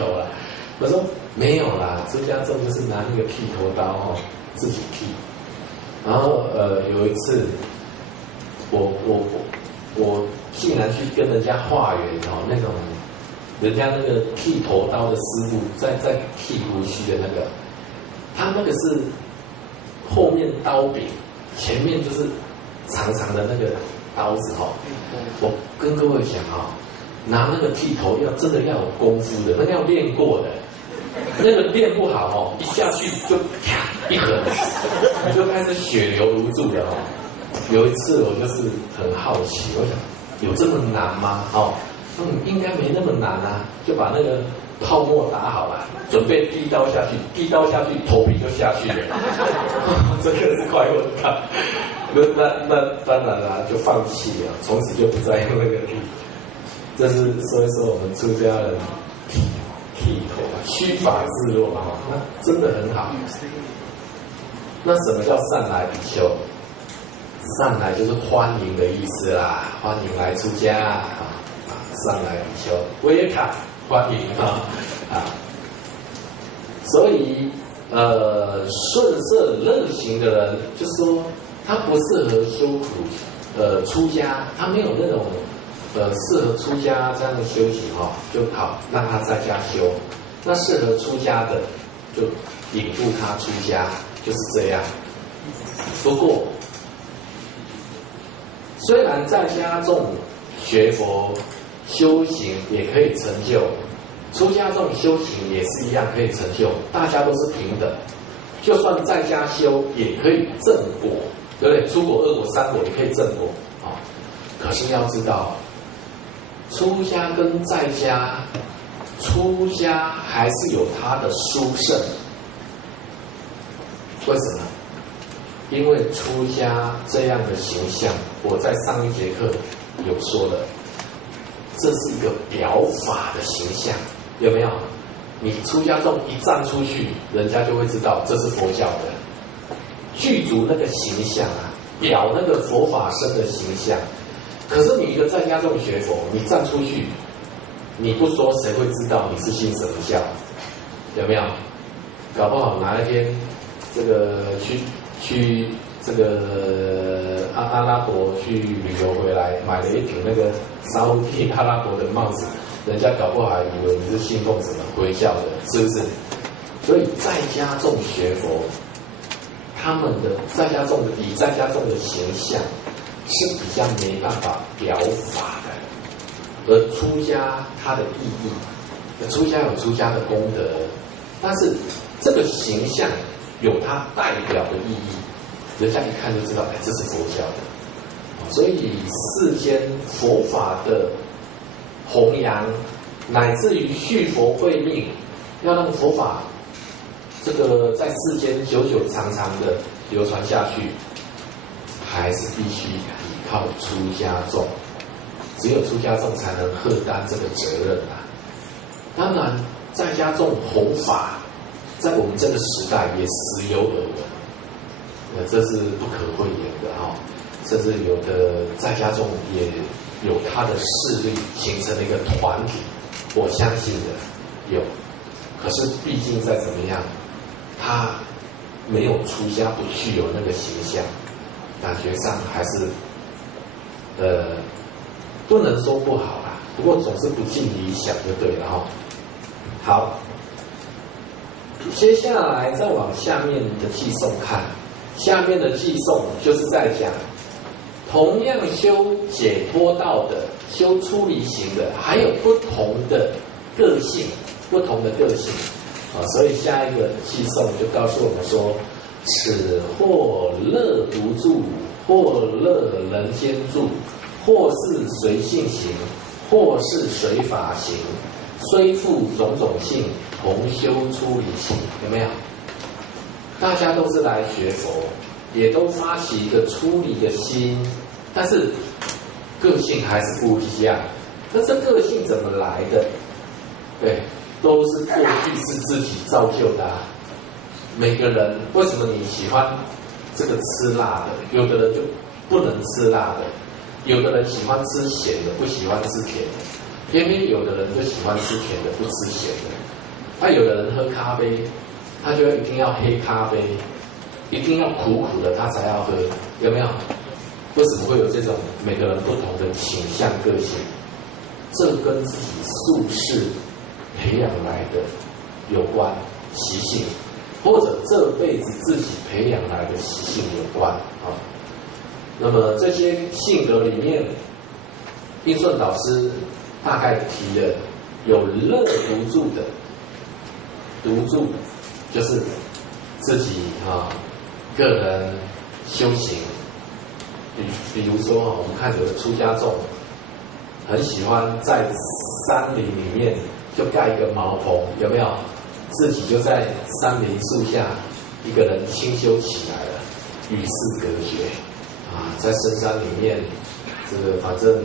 头啦。我说没有啦，出家众就是拿那个剃头刀哦，自己剃。然后有一次，我竟然去跟人家化缘哦，那种人家那个剃头刀的师傅在剃胡须的那个，他那个是后面刀柄，前面就是长长的那个刀子哦。我跟各位讲哦，拿那个剃头真的要有功夫的，那个要练过的，那个练不好哦，一下去就啪一横，你就开始血流如注了哦。有一次我就是很好奇，我想有这么难吗？哦，应该没那么难啊，就把那个泡沫打好了，准备滴刀下去，滴刀下去，头皮就下去了，这个是快问到。那当然啦，就放弃了，从此就不再用那个剃。这是说一说我们出家人剃头须发自若哈，那真的很好。那什么叫善来比丘？善来就是欢迎的意思啦，欢迎来出家啊，善来比丘 ，welcome 欢迎啊。所以顺摄乐行的人，就是说他不适合修苦，出家，他没有那种适合出家这样的修行哈，就好让他在家修。那适合出家的，就引入他出家，就是这样。不过，虽然在家众学佛修行也可以成就，出家众修行也是一样可以成就，大家都是平等。就算在家修也可以正果，对不对？出果、二果、三果也可以正果啊。可是要知道，出家跟在家，出家还是有它的殊胜。为什么？因为出家这样的形象，我在上一节课有说的，这是一个表法的形象，有没有？你出家众一站出去，人家就会知道这是佛教的，具足那个形象啊，表那个佛法身的形象。可是你一个在家众学佛，你站出去，你不说谁会知道你是信什么教？有没有？搞不好哪一天这个去这个阿拉伯去旅游回来，买了一顶那个沙烏地阿拉伯的帽子，人家搞不好还以为你是信奉什么回教的，是不是？所以在家众学佛，他们的在家众的形象是比较没办法表法的，而出家它的意义，出家有出家的功德，但是这个形象有它代表的意义，人家一看就知道，哎，这是佛教的。所以世间佛法的弘扬，乃至于续佛慧命，要让佛法这个在世间久久长长的流传下去，还是必须依靠出家众。只有出家众才能荷担这个责任啊。当然，在家众弘法，在我们这个时代也时有耳闻，这是不可讳言的哈。甚至有的在家众也有他的势力，形成了一个团体，我相信的有。可是毕竟再怎么样，他没有出家不具有那个形象，感觉上还是不能说不好啦，不过总是不尽理想就对了哈。好，接下来再往下面的偈颂看，下面的偈颂就是在讲，同样修解脱道的、修出离行的，还有不同的个性，所以下一个偈颂就告诉我们说：此或乐独住，或乐人间住，或是随性行，或是随法行，虽复种种性，同修出离行。有没有？大家都是来学佛，也都发起一个出离的心，但是个性还是不一样。那这个性怎么来的？对，都是过去是自己造就的啊。每个人为什么你喜欢这个吃辣的，有的人就不能吃辣的，有的人喜欢吃咸的，不喜欢吃甜的，偏偏有的人就喜欢吃甜的，不吃咸的。有的人喝咖啡，他就一定要黑咖啡，一定要苦苦的他才要喝，有没有？为什么会有这种每个人不同的倾向个性？这跟自己宿世培养来的有关习性，或者这辈子自己培养来的习性有关啊。那么这些性格里面，英顺导师大概提了有乐独住的，独住就是自己个人修行。比如说我们看有的出家众很喜欢在山林里面就盖一个茅棚，有没有？自己就在山林树下一个人清修起来了，与世隔绝在深山里面，这个反正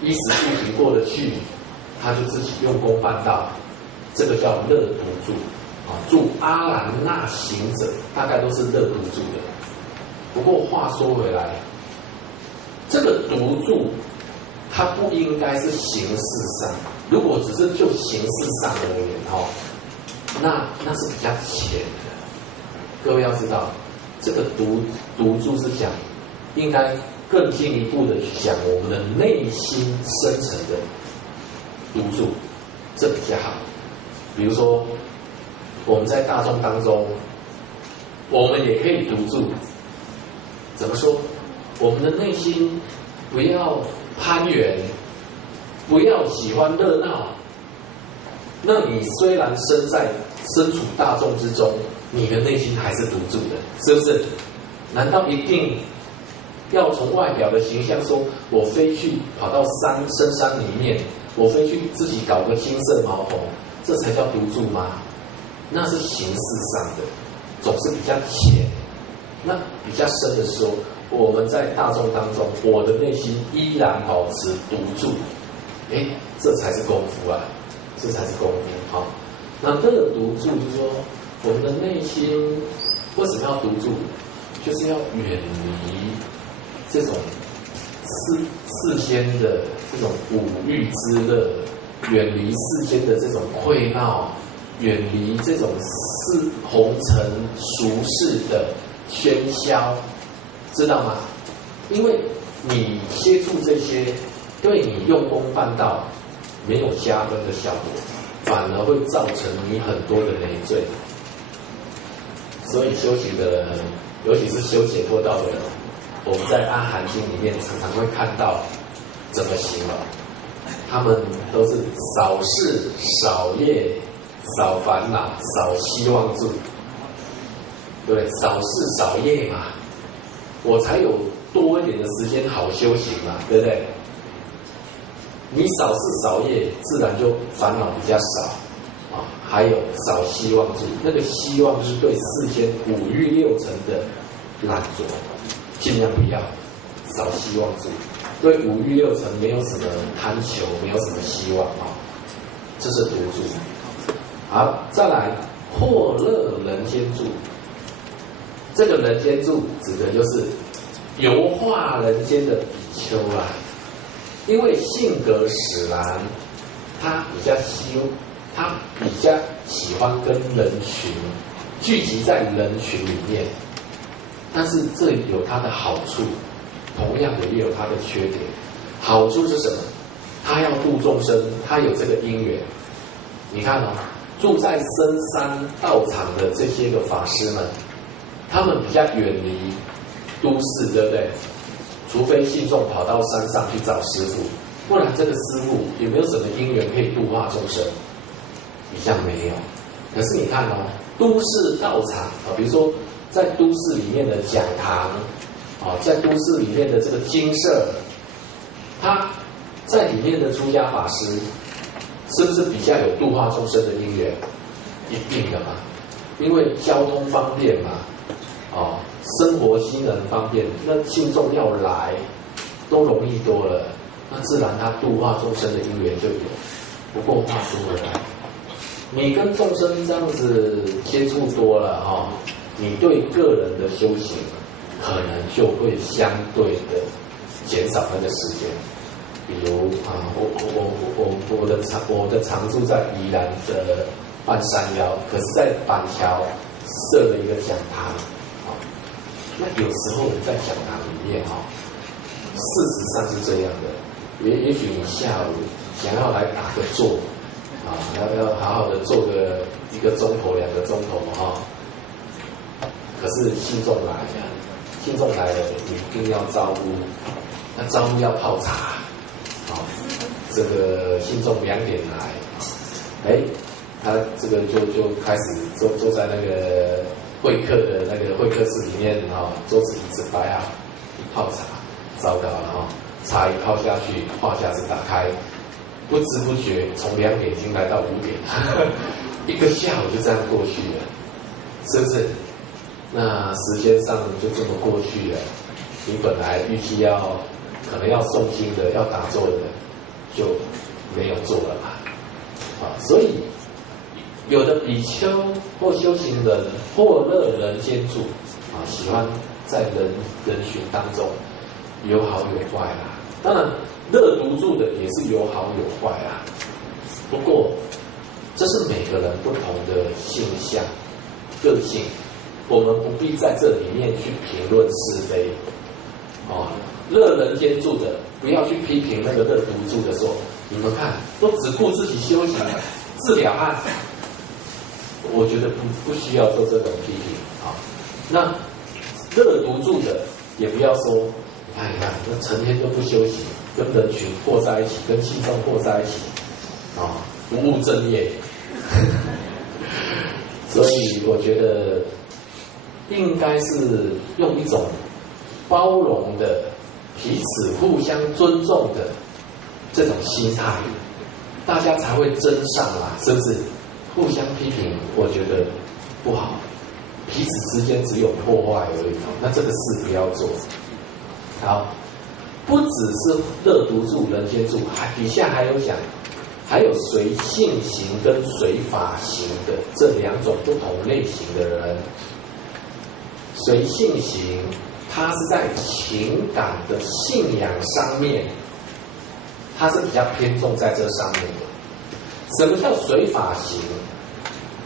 衣食住行过得去，他就自己用功办道，这个叫乐独住住阿兰那行者大概都是乐独住的。不过话说回来，这个独住它不应该是形式上，如果只是就形式上而言那是比较浅的。各位要知道，这个独住是讲应该更进一步的去讲我们的内心深层的独住，这比较好。比如说我们在大众当中，我们也可以独住。怎么说？我们的内心不要攀援，不要喜欢热闹。那你虽然身处大众之中，你的内心还是独住的，是不是？难道一定要从外表的形象说，我非去跑到深山里面，我非去自己搞个金色茅棚，这才叫独住吗？那是形式上的，总是比较浅。那比较深的时候，我们在大众当中，我的内心依然保持独住，这才是功夫啊，这才是功夫那这个独住就是说，我们的内心为什么要独住？就是要远离这种世间的这种五欲之乐，远离世间的这种喧闹，远离这种红尘俗世的喧嚣，知道吗？因为你接触这些，对你用功办道没有加分的效果，反而会造成你很多的累赘。所以修行的人，尤其是修解脱道的人，我们在阿含经里面常常会看到怎么形容，他们都是少事少业少烦恼少希望住，对不对？少事少业嘛，我才有多一点的时间好修行嘛，对不对？你少事少业，自然就烦恼比较少还有少希望住，那个希望就是对世间五欲六尘的懒惰，尽量不要少希望住，对五欲六尘没有什么贪求，没有什么希望这是独住。好，再来或乐人间住，这个人间住指的就是游化人间的比丘因为性格使然，他比较喜欢跟人群聚集在人群里面，但是这有它的好处，同样的也有它的缺点。好处是什么？他要度众生，他有这个因缘。你看住在深山道场的这些个法师们，他们比较远离都市，对不对？除非信众跑到山上去找师父，不然这个师父也没有什么因缘可以度化众生，比较没有。可是你看都市道场比如说在都市里面的讲堂在都市里面的这个精舍，他在里面的出家法师，是不是比较有度化众生的因缘？一定的嘛，因为交通方便嘛，生活机能方便，那信众要来都容易多了，那自然他度化众生的因缘就有。不过话说回来，你跟众生这样子接触多了你对个人的修行可能就会相对的减少那个时间。比如我的常住在宜兰的半山腰，可是在板桥设了一个讲堂，那有时候在讲堂里面事实上是这样的，也许你下午想要来打个坐要好好的坐个1个钟头2个钟头可是信众来了，你一定要招呼，那招呼要泡茶这个信众2点来，他这个就开始坐在那个会客的那个会客室里面桌子椅子摆好，一泡茶，糟糕了茶一泡下去，话匣子打开，不知不觉从2点已经来到5点，1个下午就这样过去了，是不是？那时间上就这么过去了，你本来预计可能要诵经的，要打坐的，就没有做了嘛。所以有的比丘或修行人或乐人间住喜欢在人群当中有好有坏啦。当然，乐独住的也是有好有坏啦。不过，这是每个人不同的性向、个性。我们不必在这里面去评论是非乐人间住的，不要去批评那个乐独住的说，你们看都只顾自己修行，自了汉。我觉得不需要做这种批评那乐独住的也不要说，你看，那成天都不修行，跟人群和在一起，跟信众和在一起不务正业。所以我觉得应该是用一种包容的、彼此互相尊重的这种心态，大家才会真上啦，是不是？互相批评，我觉得不好，彼此之间只有破坏而已那这个事不要做。好，不只是乐独住、人间住，底下还有讲，还有随性行跟随法行的这2种不同类型的人。随性行，它是在情感的信仰上面，它是比较偏重在这上面的。什么叫随法行？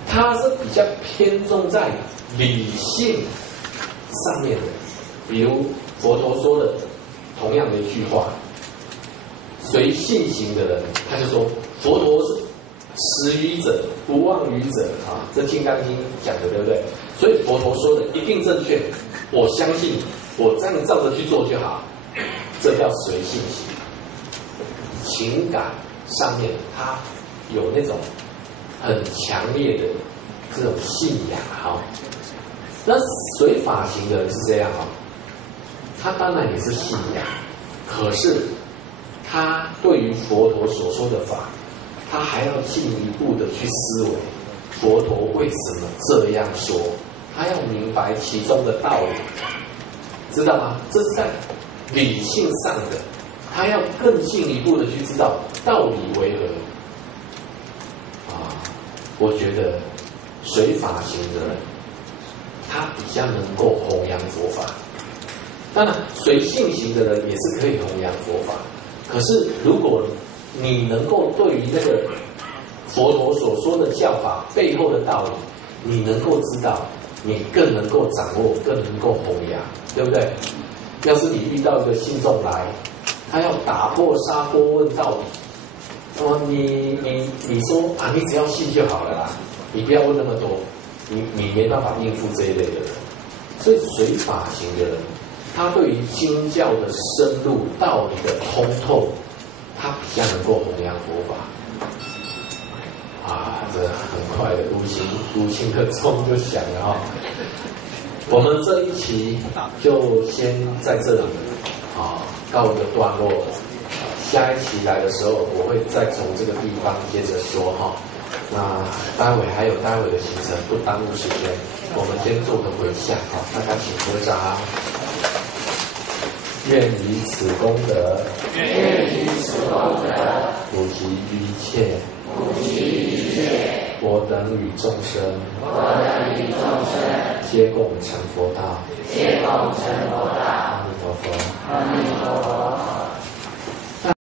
它是比较偏重在理性上面的。比如佛陀说的同样的一句话，随性行的人，他就说佛陀是识于者不忘于者这《金刚经》讲的，对不对？所以佛陀说的一定正确，我相信，我这样照着去做就好，这叫随性行。情感上面，他有那种很强烈的这种信仰那随法行的人是这样他当然也是信仰，可是他对于佛陀所说的法，他还要进一步的去思维佛陀为什么这样说，他要明白其中的道理，知道吗？这是在理性上的，他要更进一步的去知道道理为何我觉得随法行的人，他比较能够弘扬佛法。当然，随性行的人也是可以弘扬佛法。可是，如果你能够对于那个佛陀所说的教法背后的道理，你能够知道，你更能够掌握，更能够弘扬，对不对？要是你遇到一个信众来，他要打破砂锅问到底。你说你只要信就好了啦，你不要问那么多，你没办法应付这一类的人。所以随法行的人，他对于经教的深入、道理的通透，他比较能够弘扬佛法。这很快的无情的钟就响了我们这一期就先在这里告一个段落。下一期来的时候，我会再从这个地方接着说那待会还有待会的行程，不耽误时间。我们先做个回向大家请合掌。愿以此功德，普及于一切，我等与众生，皆共成佛道。阿弥陀佛。